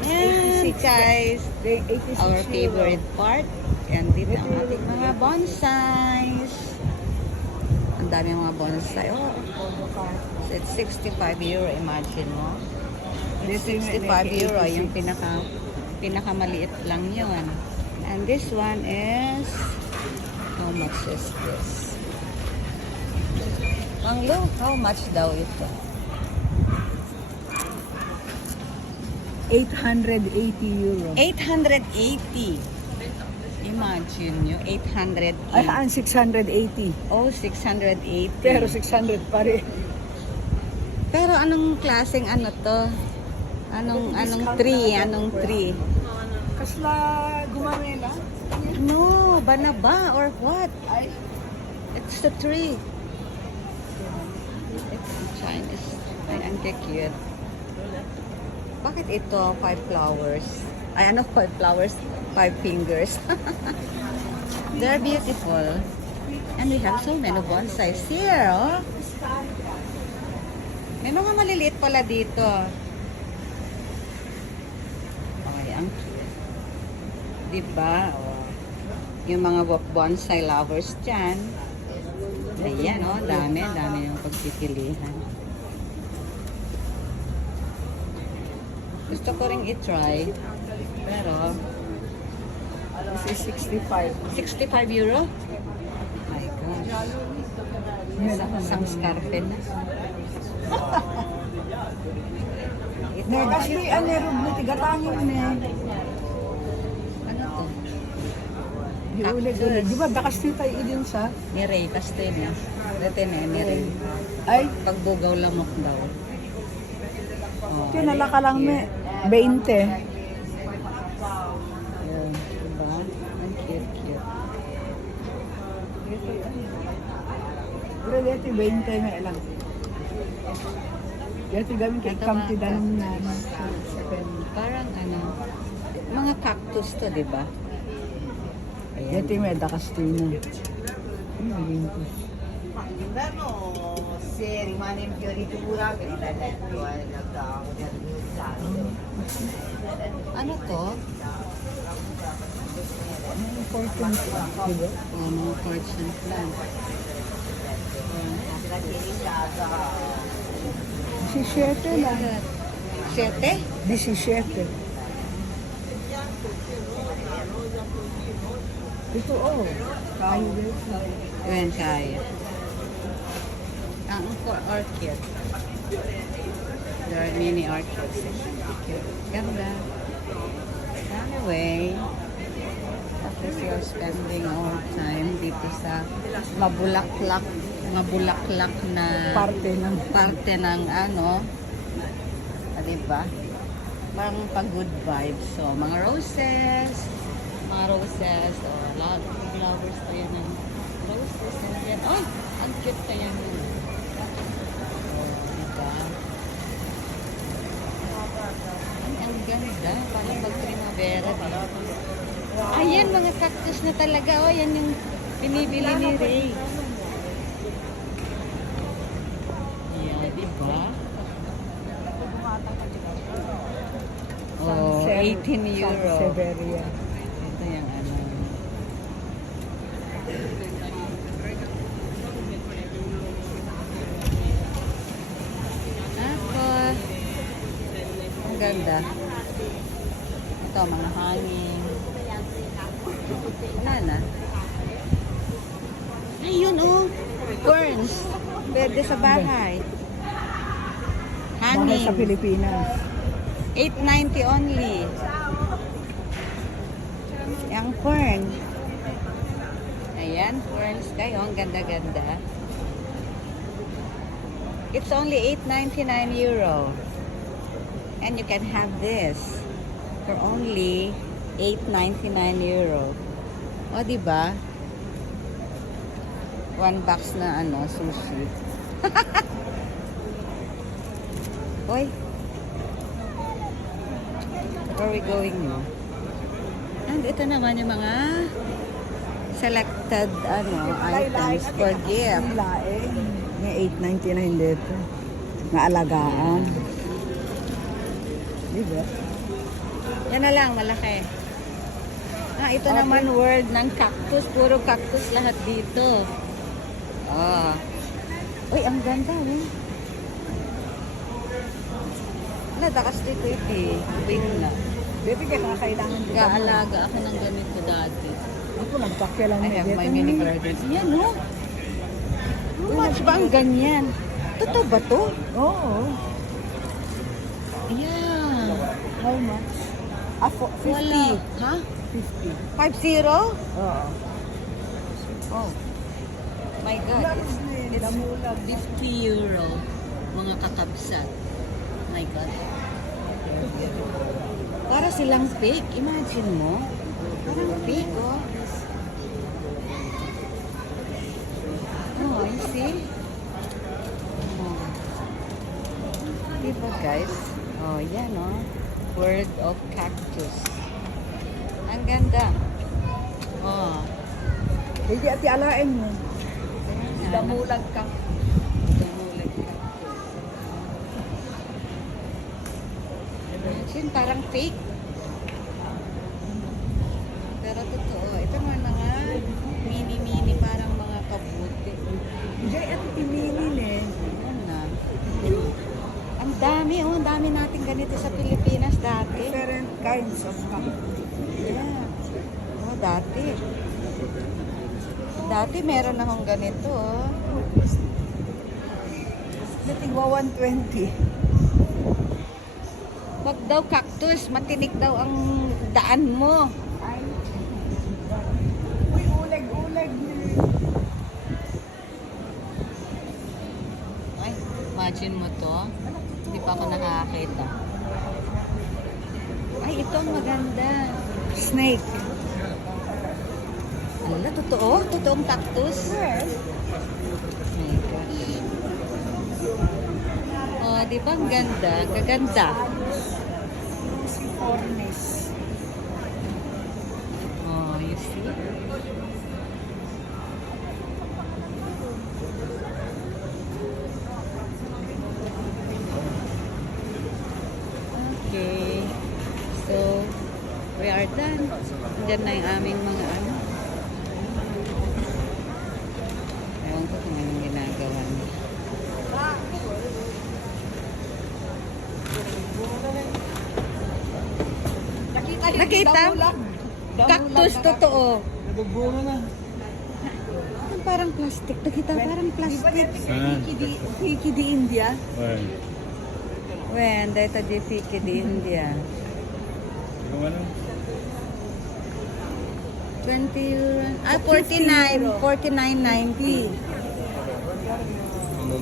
And 86. guys, They 86 our euro. favorite part. And dito ang ating mga bonsais. Ang dami mga bonsai. Oh, so it's 65 euro, imagine mo. It's 65 euro, yung pinakamaliit lang yun. And this one is, how much is this? Ang low, how much daw ito? 880 euro. 880. Imagine nyo, 880. Ay, 680. Oh, 680. Pero 600 pa rin. Pero anong klaseng ano to? Anong tree? Anong tree? Kasla gumarela? No, banaba or what? Ay, It's the tree. It's Chinese. Ay, ang cute. Bakit ito 5 flowers? Ay, ano 5 flowers? 5 fingers. They're beautiful. And we have so many bonsais here, oh. May mga maliliit pala dito. Okay, ang cute. Diba? Oh. Yung mga bonsai lovers dyan. Ayan, oh. Dami yung pagpipilihan. Gusto ko ring i-try. Pero, this is 65. 65 euro? My gosh. Isang scarpe na. Ito, Ne, kasi ano rub na tigatangin ne. ano to? Di ba dakas ni tayo idin sa? Nirey, pastel na. Ito na, nirey. Ay, Pagbugaw lamok daw. Oh, kinala ka lang me. 20. Yun, diba? Ang cute. Pero dito 20 me lang. Dito gamit kay Ito kamti mga danon na. Parang ano, mga cactus to, diba? Ayan. Dito me dakas na. D'inverno se rimane in fioritura che non è detto in realtà Ano to? Fortune, di ba? Oh, mga fortune plant. la chiesa 17 lang. 7? 17. Ito oh. Kayo dito. Ayan, kaya. Ang for orchid. There are many orchids. Ganda. Anyway, tapos you're spending all time dito sa mabulaklak na Parte ng ano, diba? Parang pag-good vibes. So, mga roses, oh, lot of flowers pa yan ng roses. And yan, oh, ang cute pa yan. Oh, diba? Ang ganda. Parang mag-primavera dito. Ayan, mga cactus na talaga. Oh, yan yung binibili ni Ray. Yeah, diba? Oh, 18 euro. Severia. Ito yung ano. Tapos, ang ganda. Ito, mga hangin. Wala na. Ayun, oh. Ferns. Pwede sa bahay. Bakit sa Hangin. Pilipinas? 890 only. Yung fern. Ayan, ferns kayo. Ang ganda-ganda. It's only 8.99 euro. And you can have this for only 8.99 euro. O, diba? One box na ano, sushi. Hoy. Where are we going now? And ito naman yung mga selected items for gift. Ang laing. May 8.99 dito. Na alagaan. Diba? Yan na lang, malaki. Ah, ito naman world ng cactus. Puro cactus lahat dito. Ah. Uy, ang ganda, eh. Wala, dakas dito eh. Big na. Baby, kailangan din. Nag-aalaga ako ng ganito dati. Ako, nagpakya lang I niya. have my mini garden. Yan, no? How much ba ang ganyan? Totoo ba to? Oo. Yeah. How much? Ako, 50. Wala. Ha? 50. 5-0? Oo. Oh. My God. It's Damulag. 50 euro. Mga kakabsat. My God. Para silang fake. Imagine mo. Parang fake, oh. Oh, you see? Oh. Diba, guys? Oh, yan, oh. World of cactus. Ang ganda. Oh. Hindi ati alain mo. Damulag ka. Damulag cactus. Imagine, parang fake. Pero totoo. Ito mga mini-mini, parang mga kabuti. Hindi ati pinilin eh. Ayan na. Ang dami, oh. Ang dami natin ganito sa Pilipinas dati. Different kinds of cactus. Yeah. Oh, dati. Dati meron akong ganito, oh. Natigwa 120. Wag daw cactus, matinik daw ang daan mo. Ay. Uy, uleg-uleg. Ay, imagine mo to. Hindi pa ako nakakita. Ay, ito ang maganda. Snake. Ala, totoo? Totoong cactus? Yes. Oh my gosh. Oh, di ba ang ganda? Gaganda. Cruciformes. Oh, you see? Okay. So, we are done. Diyan na yung aming mga ano. Ewan ko kung anong ginagawa niya. Nakita? Cactus totoo. Nagbubunga na. Parang plastic. Nakita parang Di ba plastic. natin Fiki di India? When, dito di Fiki di India. 20 euro. Ah, 49. 49.90.